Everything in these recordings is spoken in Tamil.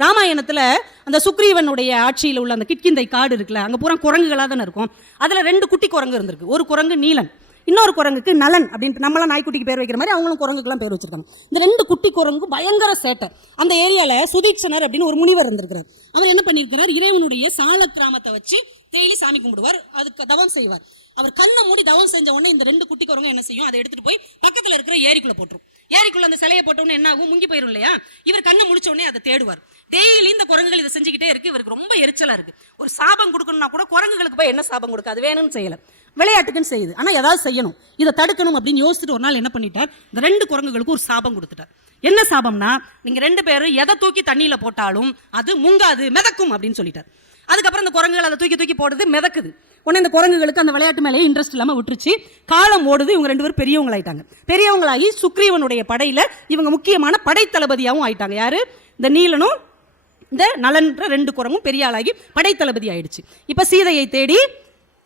ராமாயணத்துல அந்த சுக்ரீவனுடைய ஆட்சியில் உள்ள அந்த கிட்கிந்தை காடு இருக்குல்ல, அங்க பூரா குரங்குகளாக தானே இருக்கும். அதுல 2 குட்டி குரங்கு இருந்திருக்கு. ஒரு குரங்கு நீலன், இன்னொரு குரங்குக்கு நலன் அப்படின்ட்டு நம்மளாம் நாய்க்குட்டிக்கு பேர் வைக்கிற மாதிரி அவங்களும் குரங்குக்கெல்லாம் பேர் வச்சிருக்காங்க. இந்த 2 குட்டி குரங்கு பயங்கர சேட்டை. அந்த ஏரியால சுதீக்ஷனர் அப்படின்னு ஒரு முனிவர் இருந்திருக்கிறார். அவர் என்ன பண்ணியிருக்கிறார், இறைவனுடைய சால கிராமத்தை வச்சு டெய்லி சாமி கும்பிடுவார், அதுக்கு தவம் செய்வார். அவர் கண்ணை மூடி தவம் செஞ்ச உடனே இந்த 2 குட்டி குரங்கு என்ன செய்யும், அதை எடுத்துட்டு போய் பக்கத்துல இருக்கிற ஏரிக்குள்ள போட்டுரும். ஏரிக்குள்ள அந்த சிலையை போட்ட உடனே என்ன ஆகும், முங்கி போயிடும் இல்லையா. இவர் கண்ணை முடிச்ச உடனே அதை தேடுவார். டெய்லி இந்த குரங்குகள் இதை செஞ்சுக்கிட்டே இருக்கு. இவருக்கு ரொம்ப எரிச்சலா இருக்கு. ஒரு சாபம் கொடுக்கணும்னா கூட குரங்குகளுக்கு போய் என்ன சாபம் கொடுக்க, அது வேணும்னு செய்யல, விளையாட்டுக்குன்னு செய்யுது. ஆனா ஏதாவது செய்யணும், இதை தடுக்கணும் அப்படின்னு யோசிச்சுட்டு ஒரு நாள் என்ன பண்ணிட்டார், இந்த 2 குரங்குகளுக்கு ஒரு சாபம் கொடுத்துட்டார். என்ன சாபம்னா, நீங்க 2 பேரும் எதை தூக்கி தண்ணியில போட்டாலும் அது முங்காது, மிதக்கும் அப்படின்னு சொல்லிட்டார். அதுக்கப்புறம் இந்த குரங்குகள் அதை தூக்கி தூக்கி போடுது, மிதக்குது. உடனே இந்த குரங்குகளுக்கு அந்த விளையாட்டு மேலேயே இன்ட்ரெஸ்ட் இல்லாம விட்டுருச்சு. காலம் ஓடுது. இவங்க 2 பேரும் பெரியவங்களாயிட்டாங்க. பெரியவங்களாகி சுக்ரீவனுடைய படையில இவங்க முக்கியமான படை தளபதியாகவும் ஆயிட்டாங்க. யாரு, இந்த நீலனும் இந்த நலன்ற 2 குரங்கும் பெரிய ஆளாகி படை தளபதி ஆயிடுச்சு. இப்ப சீதையை தேடி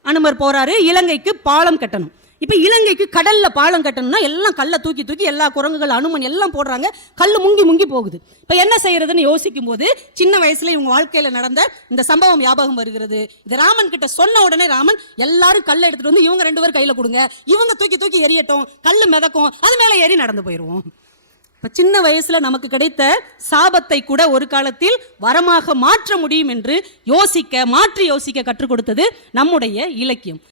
அனுமர் போறாரு. இலங்கைக்கு பாலம் கட்டணும். இப்ப இலங்கைக்கு கடல்ல பாலம் கட்டணும்னா எல்லாம் கல்லை தூக்கி தூக்கி எல்லா குரங்குகள் அனுமன் எல்லாம் போடுறாங்க. கல்லு முங்கி முங்கி போகுது. இப்ப என்ன செய்யறதுன்னு யோசிக்கும் போது சின்ன வயசுல இவங்க வாழ்க்கையில நடந்த இந்த சம்பவம் ஞாபகம் வருகிறது. இது ராமன் கிட்ட சொன்ன உடனே ராமன் எல்லாரும் கல்லை எடுத்துட்டு வந்து இவங்க 2 பேரும் கையில கொடுங்க, இவங்க தூக்கி தூக்கி எரியட்டும், கல்லு மிதக்கும், அது மேல ஏறி நடந்து போயிருவோம். இப்ப சின்ன வயசுல நமக்கு கிடைத்த சாபத்தை கூட ஒரு காலத்தில் வரமாக மாற்ற முடியும் என்று மாற்றி யோசிக்க கற்றுக் கொடுத்தது நம்முடைய இலக்கியம்.